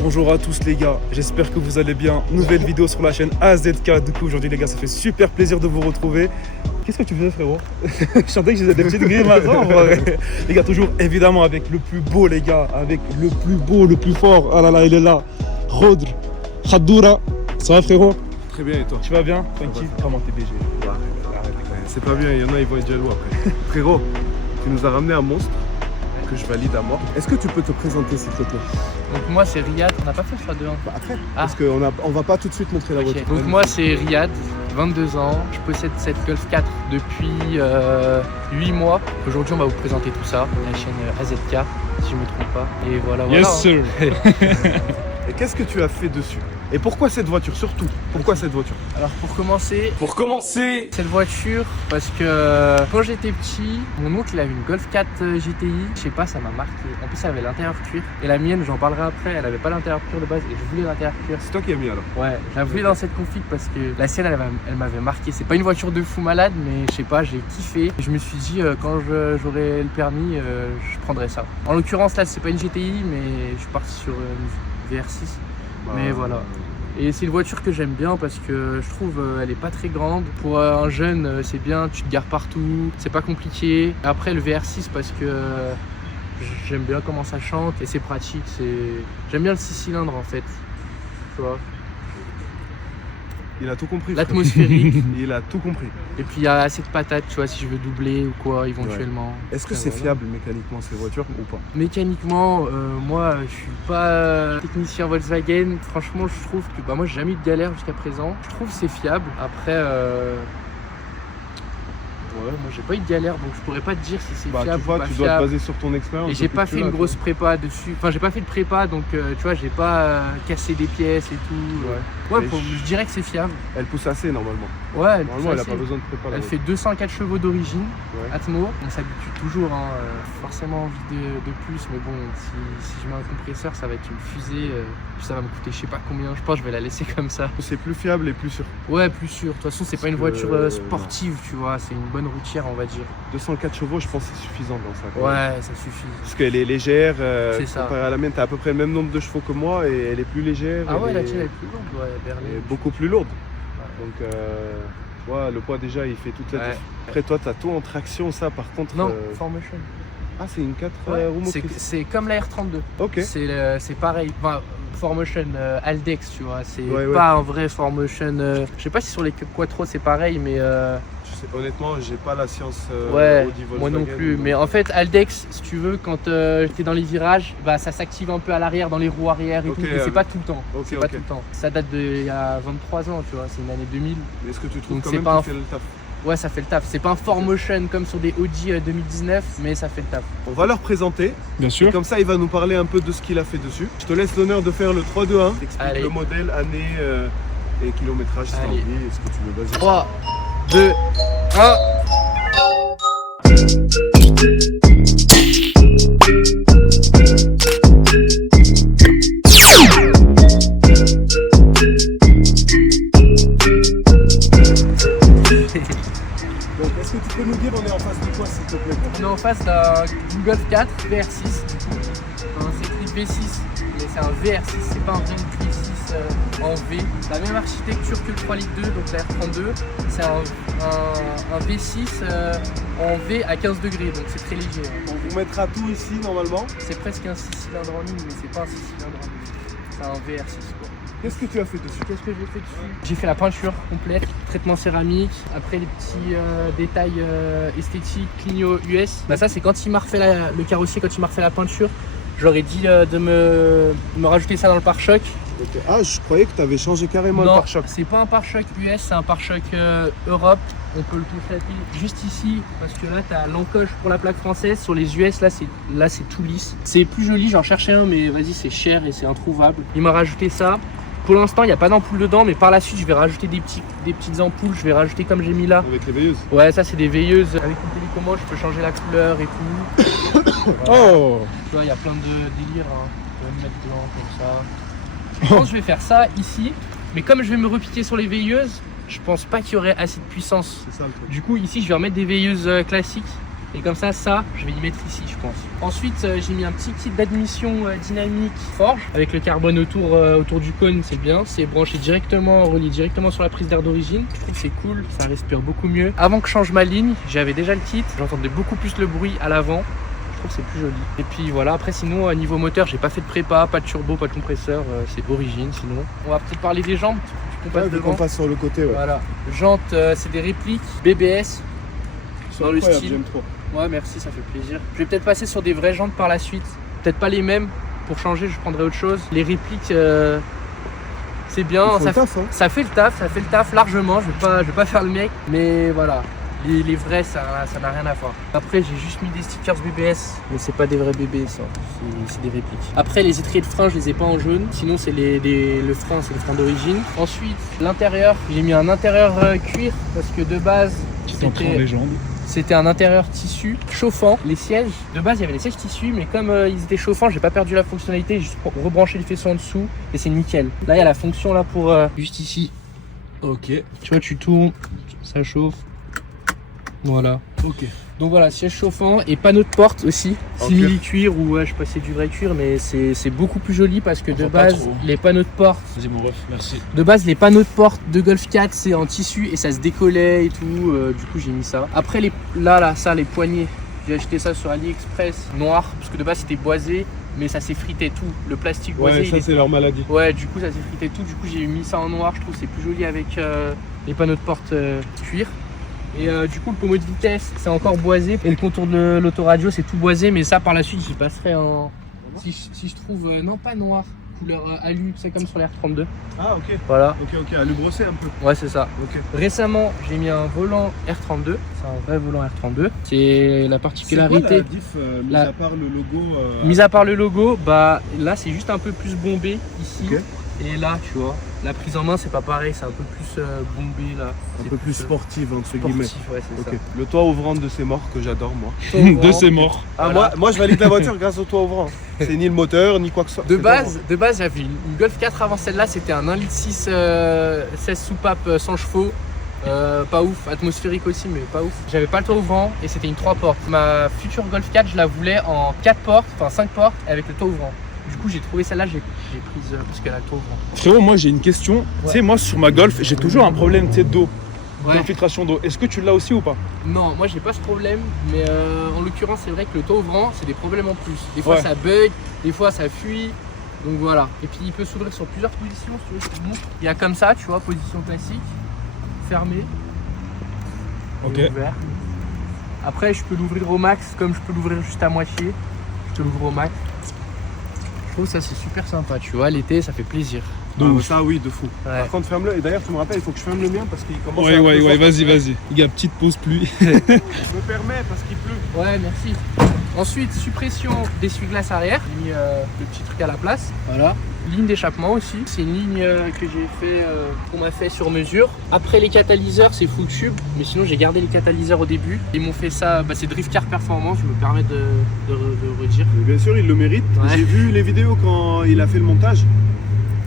Bonjour à tous les gars, j'espère que vous allez bien. Nouvelle vidéo sur la chaîne AZK. Du coup aujourd'hui les gars, ça fait super plaisir de vous retrouver. Qu'est-ce que tu faisais frérot? Je sentais que j'ai des petites grimaces en vrai. Les gars, toujours évidemment avec le plus beau les gars, avec le plus beau, le plus fort. Ah là là, il est là. Rodr, Khadoura. Ça va frérot? Très bien et toi? Tu vas bien? Tranquille? Comment t'es BG? C'est pas bien, il y en a, ils vont être jaloux après. Frérot, tu nous as ramené un monstre que je valide à mort. Est-ce que tu peux te présenter s'il te plaît? Donc moi c'est Riyad, on n'a pas fait le choix de 1. Après, parce qu'on va pas tout de suite montrer la voiture. Donc moi c'est Riyad, 22 ans, je possède cette Golf 4 depuis 8 mois. Aujourd'hui on va vous présenter tout ça, la chaîne AZK si je me trompe pas. Et voilà. Yes sir. Et qu'est-ce que tu as fait dessus? Et pourquoi cette voiture surtout? Pourquoi cette voiture? Alors pour commencer, cette voiture, parce que quand j'étais petit, mon oncle il avait une Golf 4 GTI, je sais pas, ça m'a marqué. En plus elle avait l'intérieur cuir, et la mienne, j'en parlerai après, elle avait pas l'intérieur cuir de base, et je voulais l'intérieur cuir. C'est toi qui as mis alors? Ouais, je la voulais dans cette config parce que la sienne elle m'avait marqué. C'est pas une voiture de fou malade, mais je sais pas, j'ai kiffé. Et je me suis dit quand j'aurai le permis, je prendrai ça. En l'occurrence là c'est pas une GTI, mais je suis parti sur une VR6. Mais voilà. Et c'est une voiture que j'aime bien parce que je trouve elle est pas très grande. Pour un jeune c'est bien, tu te gares partout, c'est pas compliqué. Après le VR6 parce que j'aime bien comment ça chante et c'est pratique. J'aime bien le 6 cylindres en fait. Tu vois. Il a tout compris. L'atmosphérique. Il a tout compris. Et puis il y a assez de patates, tu vois, si je veux doubler ou quoi, éventuellement. Ouais. Est-ce que c'est fiable mécaniquement ces voitures ou pas? Mécaniquement, moi je suis pas technicien Volkswagen. Franchement, je trouve que moi j'ai jamais eu de galère jusqu'à présent. Je trouve que c'est fiable. Après, moi j'ai pas eu de galère donc je pourrais pas te dire si c'est fiable tu vois, ou pas tu dois fiable. te baser sur ton expérience. Et j'ai pas fait une grosse prépa dessus. Enfin, j'ai pas fait de prépa donc tu vois, j'ai pas cassé des pièces et tout. Ouais, je dirais que c'est fiable. Elle pousse assez normalement. Ouais, Normalement, elle a pas besoin de prépa. Elle fait 204 chevaux d'origine, Ouais. Atmo. On s'habitue toujours, forcément envie de plus, mais bon, si je mets un compresseur, ça va être une fusée. Puis ça va me coûter je sais pas combien. Je pense que je vais la laisser comme ça. C'est plus fiable et plus sûr. Ouais, plus sûr. De toute façon, c'est pas une voiture sportive, tu vois. C'est une bonne routière, on va dire. 204 chevaux, je pense que c'est suffisant dans ça. Ouais, ça suffit. Parce qu'elle est légère, C'est ça. comparée à la mienne, t'as à peu près le même nombre de chevaux que moi et elle est plus légère. Ah ouais, la est... tienne elle est plus lourde, ouais, Berlin. Elle est beaucoup plus lourde. Ouais. Donc, tu vois, le poids déjà, il fait toute la Ouais. différence. Après, toi, t'as tout en traction, ça, par contre. Non, Formotion. Ah, c'est une 4 Ouais, roues motrices. c'est comme la R32. Ok. C'est pareil. Enfin, Formotion Aldex, tu vois. C'est Ouais. pas un vrai Formotion. Je sais pas si sur les Quattro c'est pareil, mais. Honnêtement, j'ai pas la science Ouais, Audi moi non Volkswagen, plus. Mais en fait, Aldex, si tu veux, quand t'es dans les virages, bah, ça s'active un peu à l'arrière, dans les roues arrière et Ok, tout. Mais c'est pas tout le temps. ok, C'est pas ok. tout le temps. Ça date d'il y a 23 ans, tu vois. C'est une année 2000. Mais est-ce que tu trouves Donc quand c'est même pas qu'il fait le taf? Ouais, ça fait le taf. C'est pas un Formotion comme sur des Audi 2019, mais ça fait le taf. On va leur présenter. Bien sûr. Et comme ça, il va nous parler un peu de ce qu'il a fait dessus. Je te laisse l'honneur de faire le 3, 2, 1. T'expliques Allez. le modèle, année et kilométrage si t'as Allez. envie. Est-ce que tu veux, vas-y. 3, 2, 1. Donc, est-ce que tu peux nous dire, on est en face de quoi, s'il te plaît? On est en face d'un Golf 4 VR6 du coup. C'est écrit V6, mais c'est un VR6, c'est pas un vrai V6 en V. La même architecture que le 3 litres 2, donc la R32. C'est un V6 en V à 15 degrés, donc c'est très léger. On vous mettra tout ici normalement. C'est presque un 6 cylindres en ligne, mais c'est pas un 6 cylindres en ligne. C'est un VR6 quoi. Qu'est-ce que tu as fait dessus? Qu'est-ce que j'ai fait dessus? J'ai fait la peinture complète, traitement céramique, après les petits détails esthétiques, clignot US. Bah ça c'est quand il m'a refait le carrossier, quand il m'a refait la peinture, je leur ai dit de me rajouter ça dans le pare-choc. Ok. Ah, je croyais que tu avais changé carrément le Non, pare-choc. c'est pas un pare-choc US, c'est un pare-choc Europe. On peut le constater juste ici, parce que là t'as l'encoche pour la plaque française. Sur les US, là c'est tout lisse. C'est plus joli, j'en cherchais un, mais vas-y c'est cher et c'est introuvable. Il m'a rajouté ça. Pour l'instant, il n'y a pas d'ampoule dedans, mais par la suite, je vais rajouter des petites ampoules. Je vais rajouter comme j'ai mis là. Avec les veilleuses. Ouais, ça, c'est des veilleuses. Avec une télécommande, je peux changer la couleur et tout. Oh. Tu vois, il y a plein de délires. Hein. Je peux même mettre blanc comme ça. Je pense que je vais faire ça ici. Mais comme je vais me repiquer sur les veilleuses, je pense pas qu'il y aurait assez de puissance. C'est ça le truc. Du coup, ici, je vais remettre des veilleuses classiques. Et comme ça, je vais y mettre ici, je pense. Ensuite, j'ai mis un petit kit d'admission dynamique forge avec le carbone autour du cône, c'est bien. C'est branché directement, relié directement sur la prise d'air d'origine. Je trouve que c'est cool, ça respire beaucoup mieux. Avant que je change ma ligne, j'avais déjà le kit. J'entendais beaucoup plus le bruit à l'avant. Je trouve que c'est plus joli. Et puis voilà, après sinon, niveau moteur, j'ai pas fait de prépa, pas de turbo, pas de compresseur. C'est origine sinon. On va peut-être parler des jantes. On passe sur le côté. Ouais. Voilà. Jantes, c'est des répliques BBS. Dans le style. J'aime trop. Ouais, merci, ça fait plaisir. Je vais peut-être passer sur des vraies jantes par la suite. Peut-être pas les mêmes. Pour changer, je prendrai autre chose. Les répliques, c'est bien. Ça fait le taf largement. Je vais pas faire le mec. Mais voilà, les vrais, ça n'a rien à voir. Après, j'ai juste mis des stickers BBS. Mais c'est pas des vrais BBS, hein. C'est des répliques. Après, les étriers de frein, je les ai pas en jaune. Sinon, c'est le frein, c'est le frein d'origine. Ensuite, l'intérieur, j'ai mis un intérieur cuir. Parce que de base, c'était un intérieur tissu chauffant. Les sièges, de base il y avait des sièges tissu, mais comme ils étaient chauffants, j'ai pas perdu la fonctionnalité, j'ai juste rebranché le faisceau en dessous et c'est nickel. Là il y a la fonction là pour juste ici. Ok. Tu vois, tu tournes, ça chauffe. Voilà. Ok. Donc voilà, siège chauffant et panneau de porte aussi. Simili cuir ou je sais pas si c'est du vrai cuir, mais c'est beaucoup plus joli parce que de base les panneaux de porte. Vas-y mon ref, merci. De base les panneaux de porte de Golf 4 c'est en tissu et ça se décollait et tout. Du coup j'ai mis ça. Après les poignées, j'ai acheté ça sur AliExpress noir parce que de base c'était boisé. Mais ça s'effritait tout, le plastique boisé. Ouais, ça c'est leur maladie. Ouais, du coup ça s'effritait tout. Du coup j'ai mis ça en noir. Je trouve que c'est plus joli avec les panneaux de porte cuir. Et du coup le pommeau de vitesse c'est encore boisé et le contour de l'autoradio c'est tout boisé, mais ça par la suite j'y passerai en si je trouve non pas noir, couleur alu, c'est comme sur les R32. Ah ok. Voilà. Ok, alu brossé un peu. Ouais c'est ça. Ok. Récemment j'ai mis un volant R32, c'est un vrai volant R32. C'est la particularité. C'est quoi la diff, à part le logo Mis à part le logo, bah là c'est juste un peu plus bombé ici. Ok. Et là tu vois, la prise en main c'est pas pareil, c'est un peu plus bombé là. Un peu plus sportive entre guillemets. Ouais, c'est ça. Le toit ouvrant de ces morts que j'adore moi. De ces morts. Ah, Voilà. moi je valide la voiture grâce au toit ouvrant. C'est ni le moteur ni quoi que ce soit. De base j'avais une Golf 4 avant celle-là, c'était un 1,6 litre 16 soupapes 100 chevaux. Pas ouf, atmosphérique aussi mais pas ouf. J'avais pas le toit ouvrant et c'était une 3 portes. Ma future Golf 4 je la voulais en 4 portes, enfin 5 portes avec le toit ouvrant. Du coup j'ai trouvé celle-là, j'ai prise parce qu'elle a le toit ouvrant. Frérot, moi j'ai une question. Ouais. Tu sais, moi sur ma Golf, j'ai toujours un problème d'eau, Ouais. d'infiltration d'eau. Est-ce que tu l'as aussi ou pas? Non, moi j'ai pas ce problème, mais en l'occurrence c'est vrai que le toit ouvrant c'est des problèmes en plus. Des fois Ouais. ça bug, des fois ça fuit, donc voilà. Et puis il peut s'ouvrir sur plusieurs positions, si tu veux, je te montre. Il y a comme ça, tu vois, position classique, fermé, Ok. et ouvert. Après je peux l'ouvrir au max comme je peux l'ouvrir juste à moitié. Je te l'ouvre au max. Je trouve ça c'est super sympa, tu vois, l'été ça fait plaisir. Donc ça oui de fou. Ouais. Par contre ferme-le. Et d'ailleurs tu me rappelles, il faut que je ferme le mien parce qu'il commence à Ouais, un peu ouais, fort. vas-y. Les gars, petite pause pluie. Je me permets parce qu'il pleut. Ouais, merci. Ensuite, suppression d'essuie-glace arrière. J'ai mis le petit truc à la place. Voilà. Ligne d'échappement aussi. C'est une ligne que j'ai fait, qu'on m'a fait sur mesure. Après les catalyseurs, c'est full tube. Mais sinon, j'ai gardé les catalyseurs au début. Ils m'ont fait ça, c'est Drift Car Performance. Je me permets de redire. Mais bien sûr il le mérite. Ouais. J'ai vu les vidéos quand il a fait le montage.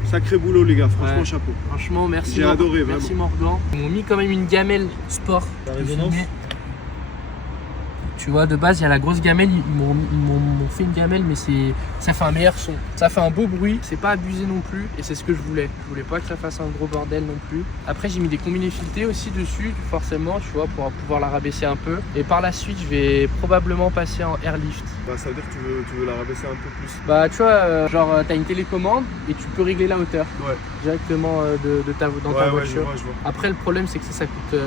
Sacré boulot les gars, franchement Ouais. chapeau. Franchement, merci. J'ai adoré, Merci Morgan. Ils m'ont mis quand même une gamelle sport. résonance. Tu vois, de base, il y a la grosse gamelle, ils m'ont fait une gamelle, mais ça fait un meilleur son. Ça fait un beau bruit, c'est pas abusé non plus, et c'est ce que je voulais. Je voulais pas que ça fasse un gros bordel non plus. Après, j'ai mis des combinés filetés aussi dessus, forcément, tu vois, pour pouvoir la rabaisser un peu. Et par la suite, je vais probablement passer en airlift. Bah ça veut dire que tu veux la rabaisser un peu plus. Bah, tu vois, genre, t'as une télécommande et tu peux régler la hauteur Ouais. directement dans ta Ouais, voiture. je vois. Après, le problème, c'est que ça coûte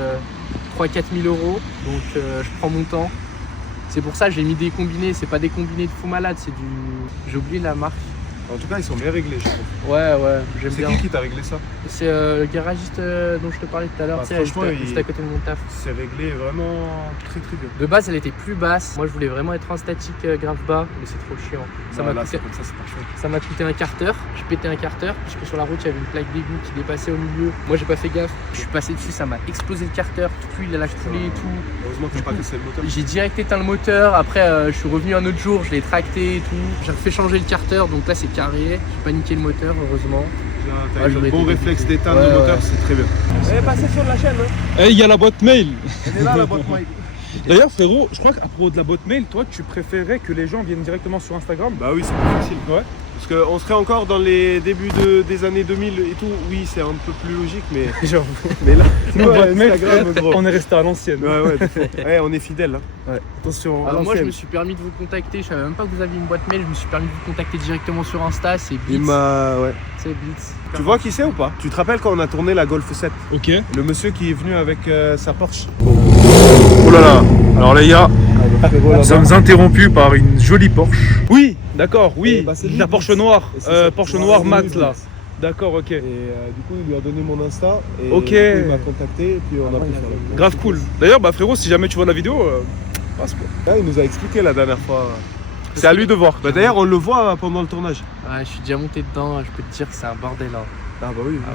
3-4 000 euros, donc je prends mon temps. C'est pour ça que j'ai mis des combinés, c'est pas des combinés de fou malade, c'est du... J'ai oublié la marque. En tout cas ils sont bien réglés je trouve. Ouais, j'aime C'est bien. qui t'a réglé ça? C'est le garagiste dont je te parlais tout à l'heure, Bah, tu sais, franchement, juste à côté de mon taf. C'est réglé vraiment très bien. De base, elle était plus basse. Moi, je voulais vraiment être en statique grave bas, mais c'est trop chiant. Ça m'a Là, coûté... c'est comme ça, c'est parfait. Ça m'a coûté un carter, je pétais un carter, puisque sur la route il y avait une plaque d'égout qui dépassait au milieu. Moi j'ai pas fait gaffe, je suis passé dessus, ça m'a explosé le carter, toute l'huile elle a coulé et tout. Heureusement que t'as pas cassé le moteur. J'ai direct éteint le moteur, après je suis revenu un autre jour, je l'ai tracté et tout. J'ai refait changer le carter, donc là c'est carré, j'ai pas niqué le moteur heureusement. Là, t'as Ouais, eu j'aurais le bon été réflexe dégoûté. d'éteindre Ouais, le moteur, ouais. c'est très bien. Elle est passée sur la chaîne, hein. Eh, il y a la boîte mail. Elle est là la boîte mail. D'ailleurs, frérot, je crois qu'à propos de la boîte mail, toi, tu préférais que les gens viennent directement sur Instagram. Bah oui, c'est plus facile. Ouais. Parce qu'on serait encore dans les débuts des années 2000 et tout. Oui, c'est un peu plus logique, mais, Genre, mais là, nous, ouais, boîte mail, Instagram, gros. on est resté à l'ancienne. Ouais, on est fidèles. Hein. Ouais. Attention, à Alors moi je l'ancienne. me suis permis de vous contacter, je savais même pas que vous aviez une boîte mail, je me suis permis de vous contacter directement sur Insta, c'est Il Blitz. m'a. Ouais. C'est Blitz. Tu vois qui c'est ou pas? Tu te rappelles quand on a tourné la Golf 7? Ok. Le monsieur qui est venu avec sa Porsche. Oh là là. Alors les gars, nous sommes interrompus par une jolie Porsche. Oui, d'accord, oui. Bah, c'est lui, la Porsche Blitz. noire, Et c'est ça. Porsche Voilà, noire c'est mat lui, là. Blitz. D'accord, ok. Et du coup, il lui a donné mon Insta. Et Ok. du coup, il m'a contacté et puis on a pu faire le. Grave cool. D'ailleurs, bah frérot, si jamais tu vois la vidéo, passe quoi. Là, il nous a expliqué la dernière fois. C'est à lui de voir. Bah, d'ailleurs, on le voit pendant le tournage. Ouais, je suis déjà monté dedans, je peux te dire que c'est un bordel. Hein. Ah bah oui. Ah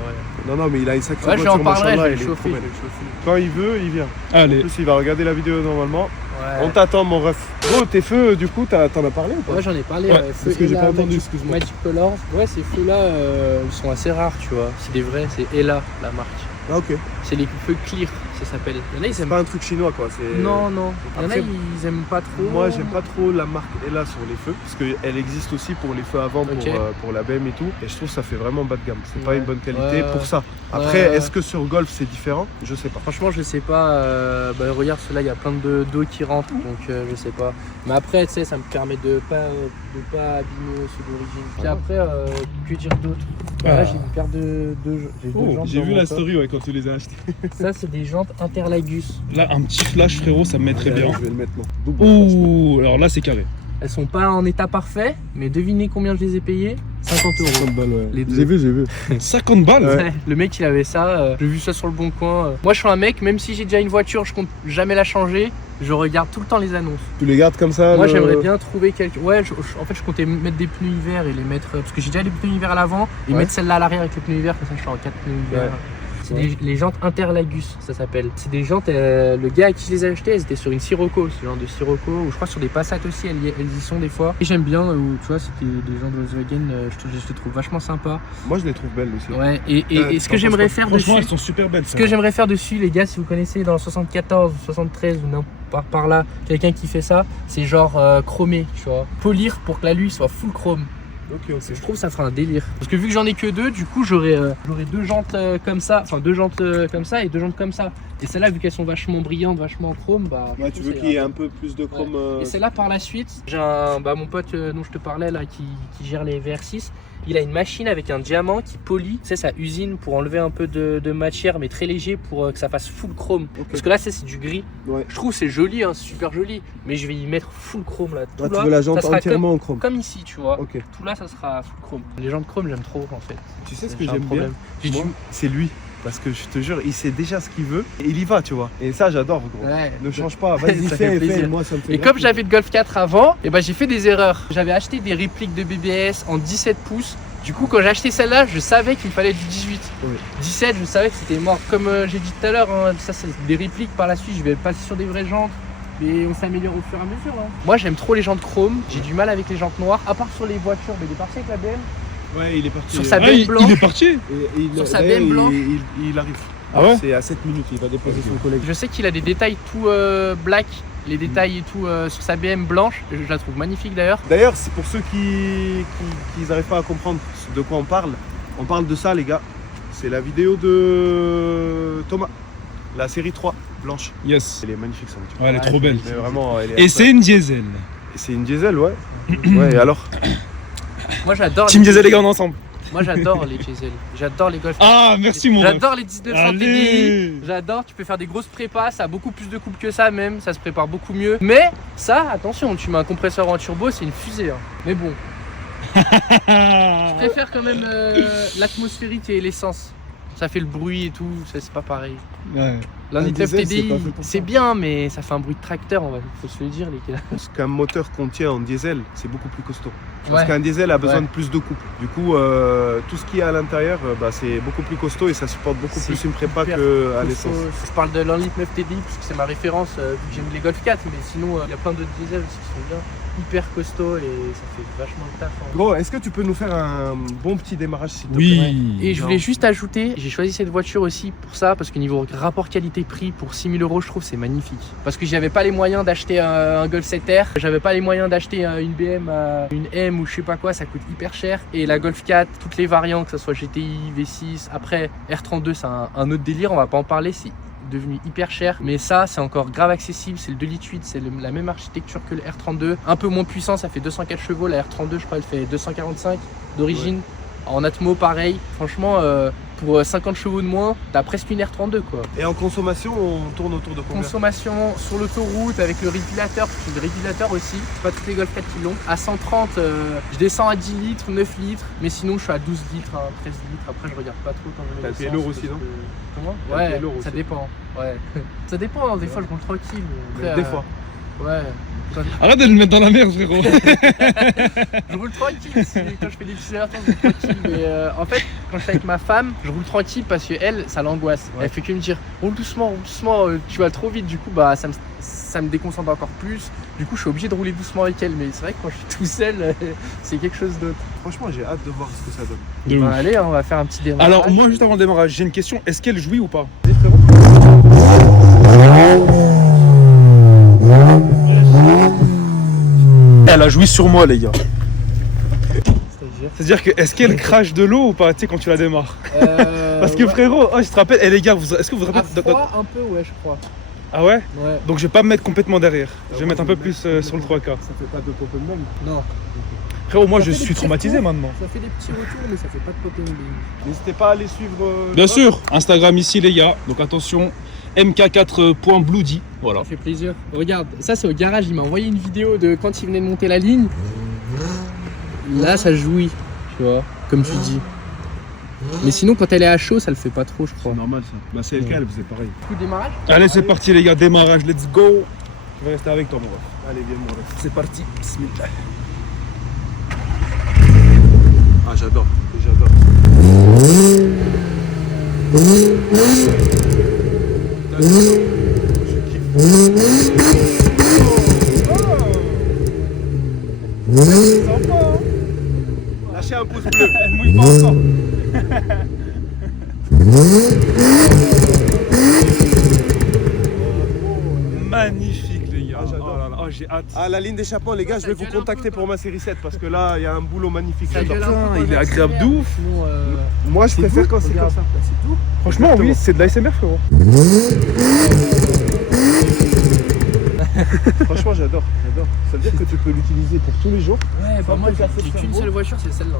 ouais. Non, mais il a une sacrée Ouais, je lui voiture, en parlerai, je machallah, vais il le est chauffer, trop je vais belle. le chauffer. Quand il veut, il vient. En Allez. plus, il va regarder la vidéo normalement. Ouais. On t'attend, mon ref. Gros, tes feux, du coup, t'en as parlé ou pas? Ouais, j'en ai parlé. Ouais, Feux parce que j'ai Ella, pas entendu, Magic- excuse-moi. Magic Colors. Ouais, ces feux-là, ils sont assez rares, tu vois. C'est des vrais, c'est Ella, la marque. Ah, ok. C'est les feux clear, ça s'appelle. Il y en a, ils C'est aiment pas un truc chinois, quoi. C'est... Non, non. Il y en a, Après, ils aiment pas trop. Moi, j'aime pas trop la marque Ella sur les feux, parce qu'elle existe aussi pour les feux avant, Ok. pour la BM et tout. Et je trouve que ça fait vraiment bas de gamme. C'est pas Ouais. une bonne qualité Ouais. pour ça. Après, Ouais. est-ce que sur Golf c'est différent? Je sais pas. Franchement, je sais pas. Bah, regarde, ceux-là, il y a plein d'eau qui rentre, donc je sais pas. Mais après, tu sais, ça me permet de pas abîmer ceux d'origine. Puis après, que dire d'autre? Ah. Là, j'ai une paire de jantes. j'ai dans vu mon la coffre. story quand tu les as achetés. Ça, c'est des jantes Interlagus. Là, un petit flash, frérot, ça me mettrait bien. Je vais le mettre, non. Double flash. Ouh, alors là, c'est carré. Elles sont pas en état parfait, mais devinez combien je les ai payées? 50 €. 50 balles, ouais. Les deux. J'ai vu. 50 balles. Ouais. Ouais, le mec il avait ça, j'ai vu ça sur le bon coin. Moi je suis un mec, même si j'ai déjà une voiture, je compte jamais la changer, je regarde tout le temps les annonces. Tu les gardes comme ça? Moi j'aimerais bien trouver quelque. Ouais, en fait je comptais mettre des pneus hiver et les mettre. Parce que j'ai déjà des pneus hiver à l'avant et Ouais. mettre celle-là à l'arrière avec les pneus hiver, comme ça je suis en 4 pneus hiver. Ouais. C'est les jantes Interlagus, ça s'appelle. C'est des jantes, le gars à qui je les ai achetées, elles étaient sur une Sirocco, ce genre de Sirocco, ou je crois sur des Passat aussi, elles y sont des fois. Et j'aime bien, tu vois, c'était des jantes Volkswagen, je les trouve vachement sympas. Moi, je les trouve belles aussi. Ouais, et ce que j'aimerais faire Franchement, dessus. elles sont super belles. Ce que j'aimerais faire dessus, les gars, si vous connaissez dans le 74 ou 73 ou n'importe par là, quelqu'un qui fait ça, c'est genre chromé, tu vois. Polir pour que la lui soit full chrome. Ok. Je trouve que ça fera un délire. Parce que vu que j'en ai que deux, du coup, j'aurais deux jantes comme ça, enfin deux jantes comme ça et deux jantes comme ça. Et celles-là, vu qu'elles sont vachement brillantes, vachement chrome, bah. Ouais, je tu trouve veux que qu'il y ait ça un peu plus de chrome. Et celle-là, par la suite, j'ai mon pote dont je te parlais là, qui gère les VR6. Il a une machine avec un diamant qui polit, tu sais, sa usine pour enlever un peu de matière, mais très léger pour que ça fasse full chrome. Ok. Parce que là, c'est du gris. Ouais. Je trouve que c'est joli, hein, c'est super joli, mais je vais y mettre full chrome là. Tout Ouais, tu là, veux la ça jante sera entièrement en chrome. comme ici, tu vois. Ok. Tout là, ça sera full chrome. Les jantes chrome, j'aime trop en fait. Tu sais ce que J'ai un j'aime bien? problème. J'ai Moi, du- c'est lui. Parce que je te jure, il sait déjà ce qu'il veut et il y va, tu vois. Et ça, j'adore, gros. Ouais. Ne change pas, vas-y, Ça fait fais, plaisir. moi ça me fait Et grave comme j'avais le Golf 4 avant, et ben j'ai fait des erreurs. J'avais acheté des répliques de BBS en 17 pouces. Du coup, quand j'ai acheté celle-là, je savais qu'il fallait du 18. Oui. 17, je savais que c'était mort. Comme j'ai dit tout à l'heure, hein, ça c'est des répliques. Par la suite, je vais passer sur des vraies jantes. Et on s'améliore au fur et à mesure. Hein. Moi, j'aime trop les jantes chrome. J'ai du mal avec les jantes noires. À part sur les voitures, mais des parties avec la BM. Ouais, il est parti. Sur sa Ah, BM il blanche. est parti. Sur sa d'ailleurs, BM blanche. il arrive. Ah ouais? C'est à 7 minutes, il va déposer son collègue. Je sais qu'il a des détails tout black. Les détails et tout sur sa BM blanche. Je la trouve magnifique d'ailleurs. D'ailleurs, c'est pour ceux qui n'arrivent pas à comprendre de quoi on parle de ça, les gars. C'est la vidéo de Thomas, la série 3, blanche. Yes. Elle est magnifique, sa voiture. Ouais, elle est trop belle. Mais vraiment, elle est Et c'est une diesel. c'est une diesel, ouais. Ouais, et alors? Moi, j'adore. Team diesel, les gars, on est ensemble. Moi, j'adore les diesel. J'adore les Golf. Ah, merci mon ref. J'adore les 1900 TDI. Allez. J'adore, tu peux faire des grosses prépas, ça a beaucoup plus de coupe que ça même, ça se prépare beaucoup mieux. Mais ça, attention, tu mets un compresseur en turbo, c'est une fusée. Hein. Mais bon, je préfère quand même l'atmosphérique et l'essence. Ça fait le bruit et tout, c'est pas pareil. Ouais. L'un Un des diesel, c'est TDI, pas fait pour c'est ça. bien, mais ça fait un bruit de tracteur, faut se le dire les gars. Ce qu'un moteur contient en diesel, c'est beaucoup plus costaud. Parce Ouais. qu'un diesel a besoin Ouais. de plus de coupe. Du coup, tout ce qu'il y a à l'intérieur, c'est beaucoup plus costaud et ça supporte beaucoup C'est plus une prépa hyper qu'à l'essence. Je parle de l'Unlit 9 TDI parce que c'est ma référence, vu que j'aime les Golf 4, mais sinon il y a plein d'autres diesels aussi qui sont bien, hyper costauds et ça fait vachement le taf. Hein. Gros, est-ce que tu peux nous faire un bon petit démarrage s'il te plaît? Oui. Et je voulais juste ajouter, j'ai choisi cette voiture aussi pour ça, parce que niveau rapport qualité-prix, prix pour 6 000 €, je trouve c'est magnifique. Parce que j'avais pas les moyens d'acheter un Golf 7R, j'avais pas les moyens d'acheter une BM, une M ou je sais pas quoi, ça coûte hyper cher. Et la Golf 4, toutes les variantes, que ce soit GTI, V6, après R32 c'est un autre délire, on va pas en parler, c'est devenu hyper cher, mais ça c'est encore grave accessible, c'est le 2,8 litres, c'est la même architecture que le R32, un peu moins puissant, ça fait 204 chevaux, la R32 je crois elle fait 245 d'origine, en Atmo pareil, franchement pour 50 chevaux de moins, t'as presque une R32 quoi. Et en consommation, on tourne autour de combien? Consommation sur l'autoroute avec le régulateur, parce que le régulateur aussi, c'est pas toutes les Golf 4 qui l'ont. À 130, je descends à 10 litres, 9 litres, mais sinon je suis à 12 litres, 13 litres. Après, je regarde pas trop quand je mets T'as le l'essence, payload aussi, non? Comment? T'as le Ouais, payload ça aussi. dépend. Ouais. Ça dépend, hein, des fois je roule tranquille. Mais après, Des fois. Ouais. Arrête de le mettre dans la merde, frérot. Je roule tranquille, quand je fais des petits allers-retours, je roule tranquille. Mais en fait, quand je suis avec ma femme, je roule tranquille parce que elle, ça l'angoisse. Ouais. Elle fait que me dire roule doucement, tu vas trop vite. Du coup, bah ça me déconcentre encore plus. Du coup, je suis obligé de rouler doucement avec elle. Mais c'est vrai que quand je suis tout seul, c'est quelque chose d'autre. Franchement, j'ai hâte de voir ce que ça donne. De Bah, ouf. allez, on va faire un petit démarrage. Alors, moi, juste avant le démarrage, j'ai une question. Est-ce qu'elle jouit ou pas? Elle a joui sur moi, les gars. C'est-à-dire C'est-à-dire que, est-ce qu'elle crache de l'eau ou pas, tu sais, quand tu la démarres? Parce que ouais. frérot, oh, je te rappelle, les gars, est-ce que vous vous À rappelez froid, un peu, ouais, je crois. Ah ouais? Ouais. Donc je vais pas me mettre complètement derrière. Je vais mettre un peu plus sur le 3K. Ça fait pas de pop and bang. Non. Frérot, moi Ça je fait des suis petits traumatisé retours. maintenant. Ça fait des petits retours, mais ça fait pas de pop and bang. N'hésitez pas à aller suivre. Bien sûr, Instagram ici les gars. Donc attention, mk4.bloody. Voilà. Ça fait plaisir. Regarde, ça c'est au garage, il m'a envoyé une vidéo de quand il venait de monter la ligne. Là ça jouit, tu vois, comme tu dis. Mais sinon quand elle est à chaud, ça le fait pas trop je crois. C'est normal ça. Bah, c'est LK, elle faisait pareil. Coup de démarrage. Allez, c'est parti les gars, démarrage, let's go. Je vais rester avec toi mon ref. Allez, viens, mon ref. C'est parti, bismillah. Ah, j'adore. J'adore. Lâchez un pouce bleu. Elle mouille pas encore. Magnifique les gars. Ah, j'adore. Oh là là, oh, j'ai hâte. Ah, la ligne d'échappement, les gars, je vais vous contacter pour ma série 7 parce que là, il y a un boulot magnifique. Ça J'adore. gueule un peu Putain, quand il est on agréable accélère, de ouf. sinon, Moi, je préfère quand c'est comme regarde, ça. bah, c'est tout. Franchement, oui, Exactement. c'est de l'ASMR frérot. Franchement, j'adore. J'adore. Ça veut dire que tu peux l'utiliser pour tous les jours. Ouais, bah Sans moi te casser le j'ai qu'une cerveau. seule voiture, c'est celle-là.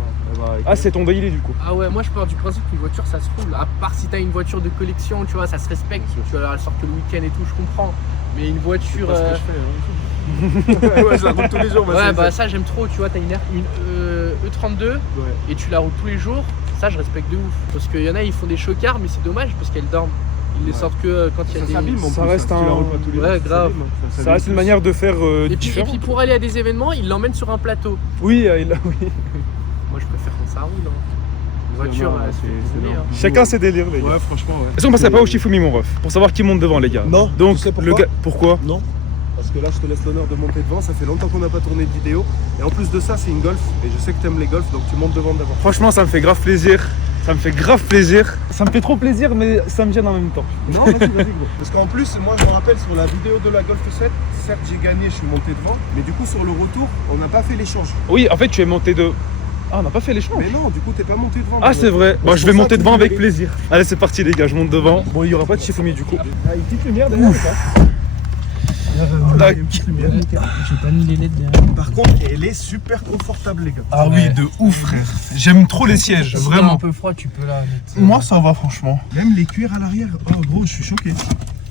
Ah, c'est ton daily du coup. Ah ouais, moi je pars du principe qu'une voiture ça se roule. À part si t'as une voiture de collection, tu vois, ça se respecte. Tu vois, elle sort que le week-end et tout, je comprends. Mais une voiture. C'est pas ce que je fais. Hein. Ouais, je la roule tous les jours. ma Ouais, série bah 7. ça j'aime trop, tu vois, t'as une E32 Ouais. et tu la roules tous les jours. Ça je respecte de ouf. Parce qu'il y en a, ils font des chocards, mais c'est dommage parce qu'elles dorment. Ils les Ouais. sortent que quand il y a Ça des. s'abîme en Ça plus, reste hein. Tu la un- roules pas tous les Ouais, jours, ça grave. s'abîme, hein. Ça reste une manière de faire Et différente. puis pour aller à des événements, ils l'emmènent sur un plateau. Oui, oui. Moi je préfère quand ça roule. Hein. Une voiture, Non, elle se fait c'est tourner, énorme. hein. Chacun ses délires les gars. Ouais, franchement, ouais. Est-ce qu'on passerait pas au Shifumi mon ref? Pour savoir qui monte devant les gars. Non, Donc tu sais pourquoi le gars. Pourquoi? Non. Parce que là, je te laisse l'honneur de monter devant. Ça fait longtemps qu'on n'a pas tourné de vidéo. Et en plus de ça, c'est une Golf. Et je sais que t'aimes les Golf, donc tu montes devant d'abord. Franchement, ça me fait grave plaisir. Ça me fait grave plaisir. Ça me fait trop plaisir, mais ça me gêne en même temps. Non, vas-y, gros. Parce qu'en plus, moi, je me rappelle sur la vidéo de la Golf 7, certes, j'ai gagné, je suis monté devant. Mais du coup, sur le retour, on n'a pas fait l'échange. Oui, en fait, tu es monté de. Ah, on n'a pas fait l'échange. Mais non, du coup, t'es pas monté devant. Ah, c'est vrai. Bah, C'est je vais pour ça monter que devant vous avec voulez- plaisir. Allez, c'est parti, les gars, je monte devant. Bon, il n'y aura pas de Shifumi du coup. Ah, une petite lumière derrière ou pas Tac. Une petite lumière. J'ai pas mis les LED derrière. Par contre, elle est super confortable, les gars. Ah oui, de ouf, frère. J'aime trop les sièges, Si t'as un peu froid, tu peux la mettre. Moi, ça va, franchement. Même les cuirs à l'arrière. Oh, gros, je suis choqué.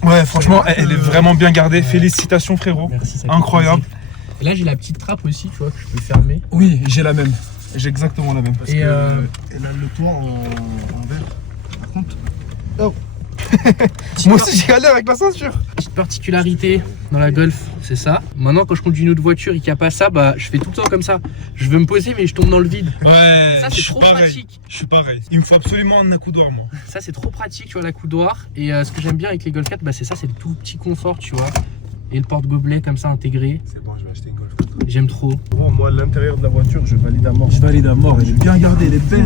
Ouais, franchement, elle est vraiment bien gardée. Félicitations, frérot. Merci, ça fait Incroyable. plaisir. Et là, j'ai la petite trappe aussi, tu vois, que je peux fermer. Oui, j'ai la même. J'ai exactement la même. Parce Et, que elle a le toit en verre. Par contre. Moi aussi, j'ai galère avec la ceinture. Petite particularité dans la Golf, c'est ça. Maintenant, quand je conduis une autre voiture et qu'il n'y a pas ça, bah, je fais tout le temps comme ça. Je veux me poser, mais je tombe dans le vide. Ouais, Ça, c'est trop pratique. Je suis pareil. Il me faut absolument un accoudoir, moi. Ça, c'est trop pratique, tu vois, l'accoudoir. Et ce que j'aime bien avec les Golf 4, bah, c'est ça, c'est le tout petit confort, tu vois. Et le porte-gobelet comme ça intégré. C'est bon, je vais acheter une Golf. J'aime trop. Bon, moi, l'intérieur de la voiture, je valide à mort. valide à mort. Elle est bien gardée, elle est belle.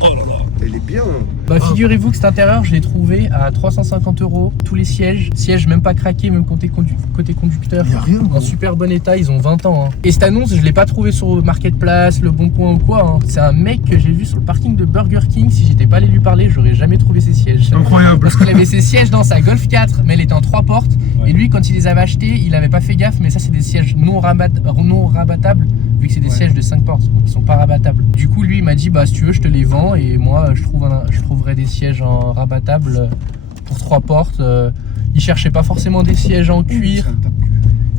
Oh là là. Elle est bien. Bah figurez-vous que cet intérieur je l'ai trouvé à 350 €, tous les sièges même pas craqués, même côté conducteur, Y a rien, en super bon état, ils ont 20 ans. Hein. Et cette annonce je l'ai pas trouvé sur Marketplace, Le Bon Coin ou quoi, hein. C'est un mec que j'ai vu sur le parking de Burger King, si j'étais pas allé lui parler j'aurais jamais trouvé ses sièges. Incroyable. Parce qu'il avait ses sièges dans sa Golf 4, mais elle était en 3 portes, Ouais. et lui quand il les avait achetés, il avait pas fait gaffe, mais ça c'est des sièges non rabattables, vu que c'est des sièges de 5 portes, donc ils sont pas rabattables. Du coup lui il m'a dit bah si tu veux je te les vends, et moi je trouverai des sièges en rabattable pour 3 portes. Il cherchait pas forcément des sièges en cuir,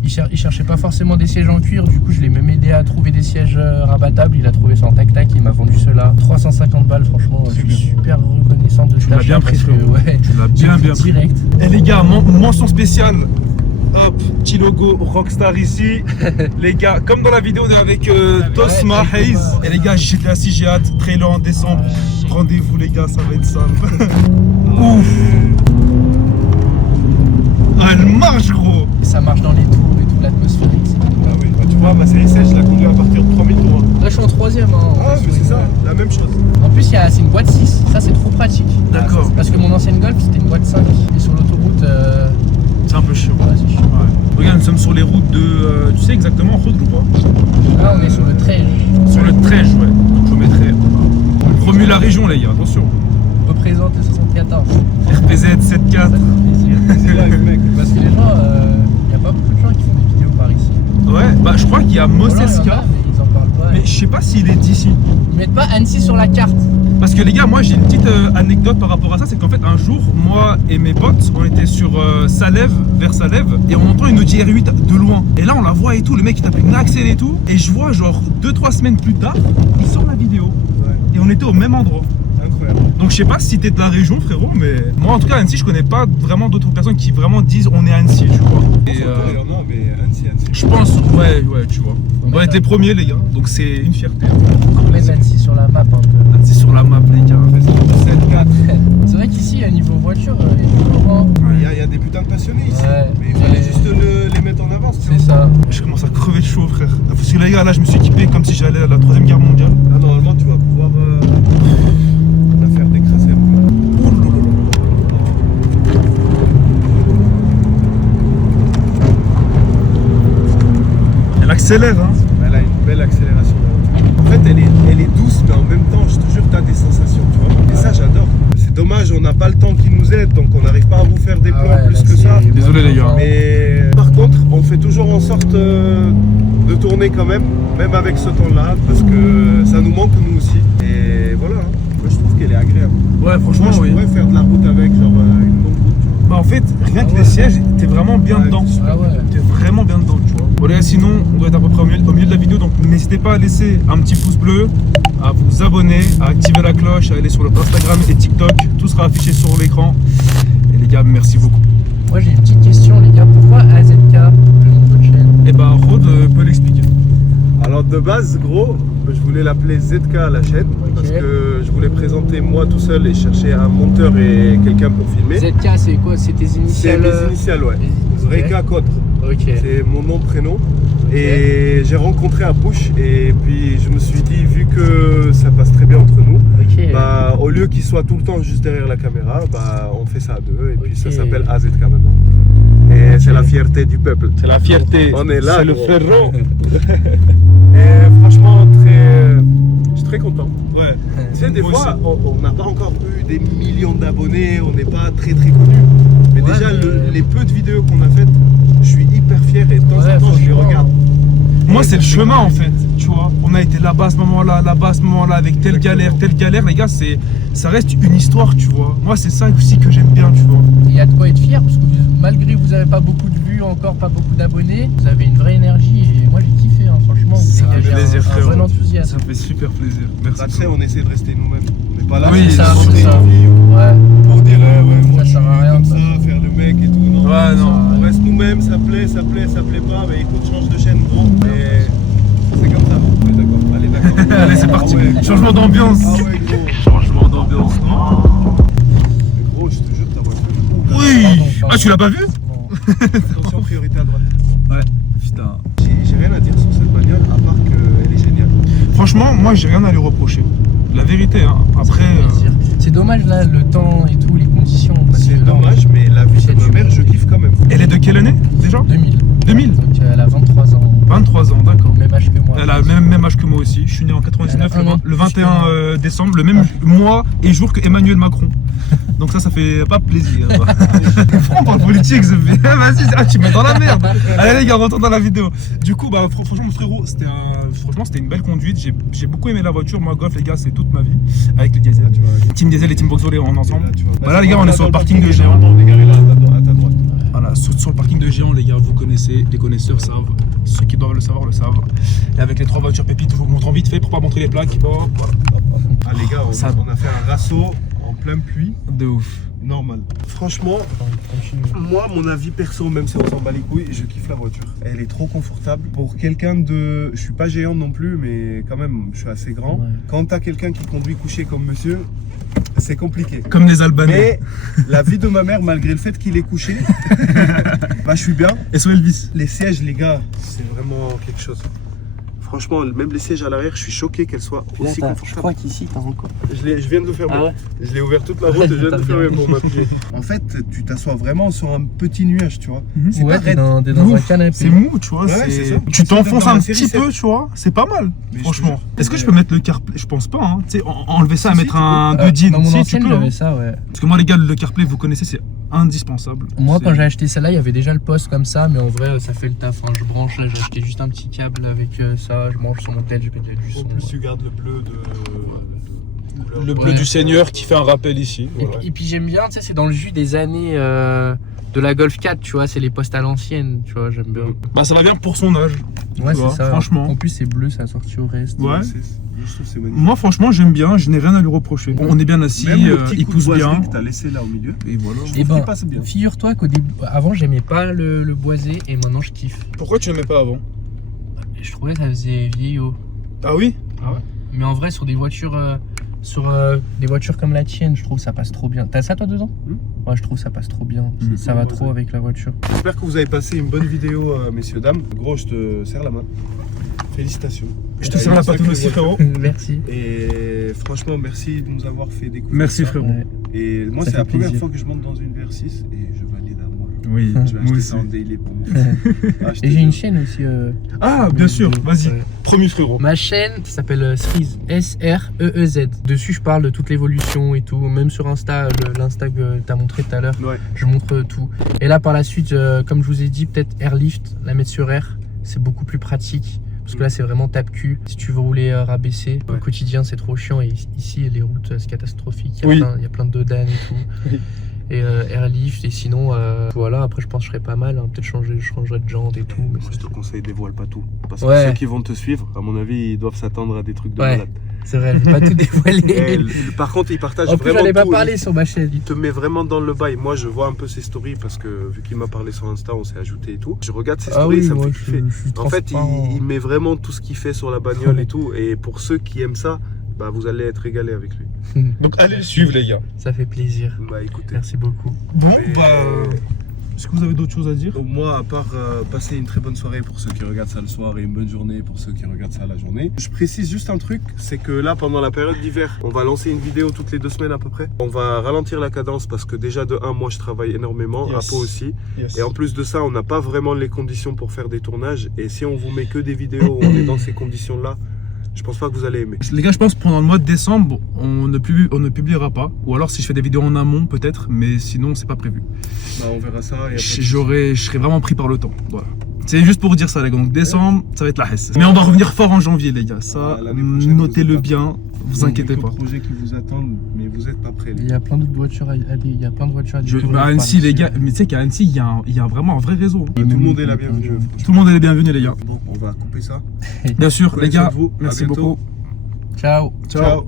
il cherchait pas forcément des sièges en cuir, du coup je l'ai même aidé à trouver des sièges rabattables, il a trouvé ça en tac-tac, il m'a vendu cela 350 balles, franchement je suis super reconnaissant de Tu l'as bien pris, frérot. ouais, Tu l'as bien pris. direct. Et les gars, mention spéciale. Hop, petit logo Rockstar ici. Les gars, comme dans la vidéo, on est avec Tosma Ouais, Hayes. Et les gars, j'étais assis, j'ai hâte. Trailer en décembre. Rendez-vous, les gars, ça va être sale. Ouf. Ah, elle marche, gros. Ça marche dans les tours et toute l'atmosphère ici. Ah oui, bah, tu vois, ma série 16, je la conduis à partir de 3000 tours. Hein. Là je suis en 3ème. Hein, Ah, mais c'est ça, la même chose. En plus c'est une boîte 6, ça c'est trop pratique. D'accord. Parce que mon ancienne Golf c'était une boîte 5 et sur l'autoroute C'est un peu chiant. ouais, c'est chiant. Ouais. Regarde, nous sommes sur les routes de. Tu sais exactement en route ou pas? Là on est sur le Trège. Sur le Trège, ouais. Donc je mettrai. Remue la région, les gars, attention. Représente le 74. RPZ 74. C'est là, le mec. Parce que les gens, il n'y a pas beaucoup de gens qui font des vidéos par ici. Ouais, bah je crois qu'il y a Voilà, il y en Moseska. a, mais ils en parlent pas. Mais je sais pas s'il est d'ici. Ils mettent pas Annecy sur la carte. Parce que les gars, moi j'ai une petite anecdote par rapport à ça, c'est qu'en fait un jour, moi et mes potes, on était sur Salève, vers Salève, et on entend une Audi R8 de loin. Et là on la voit et tout, le mec il tape une accélère et tout, et je vois genre 2-3 semaines plus tard, il sort la vidéo. Ouais, Et on était au même endroit. incroyable. Donc je sais pas si t'es de la région frérot, mais moi en tout cas à Annecy je connais pas vraiment d'autres personnes qui vraiment disent on est à Annecy, tu vois. Et Non, mais Annecy. je pense, ouais, tu vois. On est les premiers les gars, donc c'est une fierté. On met Annecy sur la map un peu. Annecy sur la map les gars. 7-4. C'est vrai qu'ici, niveau voiture, il y a du lourd, hein. Il y a des putains de passionnés ici. Ouais. Mais il fallait juste les mettre en avance. tu C'est vois. ça. Je commence à crever de chaud frère. Parce que les gars là je me suis équipé comme si j'allais à la 3ème guerre mondiale. Là, normalement, tu vas pouvoir la faire décrasser un peu. Elle accélère hein. Elle a une belle accélération. En fait, elle est douce, mais en même temps, je te jure, tu as des sensations, tu vois. Et ça, j'adore. C'est dommage, on n'a pas le temps qui nous aide, donc on n'arrive pas à vous faire des plans ouais, plus là, que ça. c'est- Désolé, les gars. Mais par contre, on fait toujours en sorte de tourner quand même avec ce temps-là, parce que ça nous manque nous aussi. Et voilà, hein. Moi je trouve qu'elle est agréable. Ouais franchement Moi je oui. pourrais faire de la route avec, genre une longue route. Tu vois. Bah en fait, rien que Ah les ouais. sièges, t'es vraiment bien Ouais, dedans. c'est Ah ouais. T'es vraiment bien dedans, tu vois. Bon les gars, sinon, on doit être à peu près au milieu de la vidéo, donc n'hésitez pas à laisser un petit pouce bleu, à vous abonner, à activer la cloche, à aller sur notre Instagram et TikTok, tout sera affiché sur l'écran. Et les gars, merci beaucoup. Moi j'ai une petite question les gars, pourquoi AZK, le nom de votre chaîne? Et bah Rod peut l'expliquer. Alors de base, gros, je voulais l'appeler ZK la chaîne, parce que je voulais présenter moi tout seul et chercher un monteur et quelqu'un pour filmer. ZK c'est quoi? C'est tes C'est initiales? mes initiales, ouais. Ok. Zreka Kodr. Ok. C'est mon nom, prénom. Et j'ai rencontré Abouche et puis je me suis dit, vu que ça passe très bien entre nous, Ok. bah, au lieu qu'il soit tout le temps juste derrière la caméra, bah, on fait ça à deux et puis ça Ok. s'appelle AZK maintenant. Et c'est la fierté du peuple. C'est la fierté. On est là, C'est le gros. frérot. Et franchement, je suis très content. Ouais. Tu sais, des Moi fois, aussi. on n'a pas encore eu des millions d'abonnés, on n'est pas très très connu. Mais Ouais, déjà, mais- les peu de vidéos qu'on a faites, je suis hyper fier et de temps Ouais, en temps, je les franchement. regarde. Moi c'est le chemin en fait, tu vois. On a été là-bas à ce moment-là, là-bas à ce moment-là, avec telle galère, les gars, ça reste une histoire, tu vois. Moi c'est ça aussi que j'aime bien, tu vois. Il y a de quoi être fier parce que malgré que vous n'avez pas beaucoup de vues, encore pas beaucoup d'abonnés, vous avez une vraie énergie et moi j'ai kiffé hein, franchement. Ça Vous fait dégagez plaisir, un frérot. bon enthousiasme. Ça me fait super plaisir. Merci. Après, on essaie de rester nous-mêmes. On n'est pas là Oui, pour c'est ça, monter c'est ça. une vie ou Ouais. pour dire, ouais, moi Ça je suis sert à rien, comme ça. ça, faire le mec et tout. Non, Ouais, non. On reste nous-mêmes, ça plaît pas, mais écoute, change de chaîne, gros. Et c'est comme ça. Ouais, d'accord. Allez, d'accord. Allez c'est parti. Ah ouais, Changement d'ambiance. Ah ouais, gros. Changement d'ambiance. Mais gros, je te jure, ta voiture. Oui. Pardon. Ah tu l'as pas vu? Non. Attention, priorité à droite. Ouais. Putain. J'ai rien à dire sur cette bagnole, à part qu'elle est géniale. Franchement, moi j'ai rien à lui reprocher. la vérité. Hein. Après, C'est dommage là, le temps et tout, les conditions. parce C'est que là, dommage, mais la vie de ma mère, je kiffe quand même. elle est de quelle année déjà 2000. 2000. Donc elle a 23 ans. 23 ans, d'accord. Même âge que moi. Elle a le même âge que moi aussi. Je suis né en 99, Elle a un an le plus que moi. 21 décembre, le même mois et jour que Emmanuel Macron. Donc ça fait pas plaisir. On parle politique, ça fait. Vas-y, tu mets dans la merde. Allez les gars, on retourne dans la vidéo. Du coup, bah franchement, mon frérot, c'était une belle conduite. J'ai beaucoup aimé la voiture. Moi, Golf, les gars, c'est toute ma vie avec le diesel. Team Diesel et Team Vauxhall en ensemble. Voilà les gars, on est sur le parking de Géant. À ta droite. Voilà, sur le parking de Géant, les gars, vous connaissez, les connaisseurs savent, ceux qui doivent le savoir le savent. Et avec les 3 voitures pépites, je vous montre en vite fait pour pas montrer les plaques. Oh, voilà. Ah les gars, Ça- on a fait un rasso en plein pluie, De ouf. normal. Franchement, moi, mon avis perso, même si on s'en bat les couilles, je kiffe la voiture. Elle est trop confortable. Pour quelqu'un de... Je suis pas géant non plus, mais quand même, je suis assez grand. Ouais. Quand t'as quelqu'un qui conduit couché comme monsieur, c'est compliqué. Comme les Albanais. Mais la vie de ma mère, malgré le fait qu'il est couché, bah je suis bien. Et sur Elvis. Les sièges, les gars, c'est vraiment quelque chose. Franchement, même les sièges à l'arrière, je suis choqué qu'elles soient aussi Je confortables. crois qu'ici t'as encore. Je viens de le fermer. Ah ouais. Je l'ai ouvert toute la route et je viens de T'as le bien fermer mis. pour m'appuyer. En fait, tu t'assois vraiment sur un petit nuage, tu vois. C'est Ouais, pas t'es raide. dans un Ouf, canapé. c'est mou, tu vois. Ouais, c'est ça. Tu t'enfonces Dans un la petit série peu, tu vois. C'est pas mal, Mais je franchement. te jure. Est-ce que je peux mettre le CarPlay? Je pense pas. Hein. Tu sais, enlever ça, Si, mettre tu un Dans 2 jeans. mon Si, tu ancienne, peux. j'avais Hein. ça, ouais. Parce que moi, les gars, le CarPlay, vous connaissez, c'est indispensable. Moi, quand C'est- j'ai acheté celle-là, il y avait déjà le poste comme ça, mais en vrai, ça fait le taf. Hein. Je branche, là, j'ai acheté juste un petit câble avec ça, je branche sur mon tel, je mets du son. En plus, tu gardes le bleu de. Le bleu du Seigneur qui fait un rappel ici. Et puis j'aime bien, tu sais, c'est dans le jus des années de la Golf 4, tu vois, c'est les postes à l'ancienne, tu vois, j'aime bien. Bah, ça va bien pour son âge. Ouais, Tu vois, c'est ça. franchement. En plus, c'est bleu, ça a sorti au reste. Ouais. Je trouve que c'est magnifique. Moi, franchement, j'aime bien. Je n'ai rien à lui reprocher. Bon, on est bien assis. Même le petit Il coup de pousse boiserie bien. que t'as laissé là au milieu. Et voilà. Je Et trouve ben, qu'il passe bien. figure-toi qu'au début, avant, j'aimais pas le boisé et maintenant je kiffe. Pourquoi tu ne mets pas avant? Et je trouvais que ça faisait vieillot. Ah oui? Mais en vrai, sur des voitures. Des voitures comme la tienne, je trouve que ça passe trop bien. T'as ça toi dedans? Ouais, je trouve que ça passe trop bien. Ça va Ouais, trop ouais. avec la voiture. J'espère que vous avez passé une bonne vidéo, messieurs, dames. Gros, je te serre la main. Félicitations. Je te sers la patoune aussi, frérot. Merci. Et franchement, merci de nous avoir fait découvrir. Merci, ça. frérot. Ouais. Et moi, Ça c'est la fait première plaisir. fois que je monte dans une VR6 et je valide à moi. Oui, Je vais moi acheter aussi. ça en daily pour moi. Ah, je te Et j'ai une jure. chaîne aussi. Ah, bien sûr, vas-y. Ouais. Premier frérot. Ma chaîne s'appelle Sreez, S-R-E-E-Z. Dessus, je parle de toute l'évolution et tout. Même sur Insta, l'Insta que tu as montré tout à l'heure, Ouais. je montre tout. Et là, par la suite, comme je vous ai dit, peut-être Airlift, la mettre sur Air, c'est beaucoup plus pratique. Parce que là, c'est vraiment tape-cul. Si tu veux rouler rabaisser, au Ouais. quotidien, c'est trop chiant. Et ici, les routes, c'est catastrophique. Oui. Il y a plein de dodanes et tout. Oui. Et Airlift, et sinon, voilà, après, je pense que je serais pas mal. Hein. Peut-être je changerais de jante et tout. Mais Moi, je te conseille, dévoile pas tout. Parce que Ouais. ceux qui vont te suivre, à mon avis, ils doivent s'attendre à des trucs de Ouais. malade. c'est vrai, je vais pas tout Et dévoiler. par contre, il partage En plus, vraiment j'en ai pas tout. parlé sur ma chaîne. Il te met vraiment dans le bail. Moi, je vois un peu ses stories parce que vu qu'il m'a parlé sur Insta, on s'est ajouté et tout. Je regarde ses stories, ça me fait kiffer. En fait, il met vraiment tout ce qu'il fait sur la bagnole et tout. Et pour ceux qui aiment ça, bah, vous allez être régalés avec lui. Donc allez le suivre, les gars. Ça fait plaisir. Bah écoutez. Merci beaucoup. Bon, Mais- bah. Est-ce que vous avez d'autres choses à dire? Donc moi, à part passer une très bonne soirée pour ceux qui regardent ça le soir et une bonne journée pour ceux qui regardent ça la journée, je précise juste un truc, c'est que là, pendant la période d'hiver, on va lancer une vidéo toutes les 2 semaines à peu près. On va ralentir la cadence parce que déjà de 1 mois, je travaille énormément, Yes. à Pau aussi. Yes. Et en plus de ça, on n'a pas vraiment les conditions pour faire des tournages. Et si on vous met que des vidéos où on est dans ces conditions-là, je pense pas que vous allez aimer. Les gars, je pense que pendant le mois de décembre, on ne publiera pas. Ou alors si je fais des vidéos en amont, peut-être, mais sinon, c'est pas prévu. Bah, on verra ça. Et après, Je serai vraiment pris par le temps. Voilà. C'est juste pour dire ça, les gars. Donc décembre, ça va être la hesse. Mais on va revenir fort en janvier, les gars. Ça, Ah, l'année prochaine, notez-le vous êtes bien. Vous inquiétez pas. Il y a quelques projets qui vous attendent, mais vous n'êtes pas prêts. les Il y a plein d'autres voitures il y a plein de voitures à Bah, découvrir. à Annecy, par les ici. gars, mais tu sais qu'à Annecy, il y a vraiment un vrai réseau. gars. Tout le monde est la bienvenue. Tout le monde est les bienvenus, les gars. Bon, on va couper ça. Bien sûr, Prenez les soin gars. de vous. À Merci bientôt. beaucoup. Ciao. Ciao.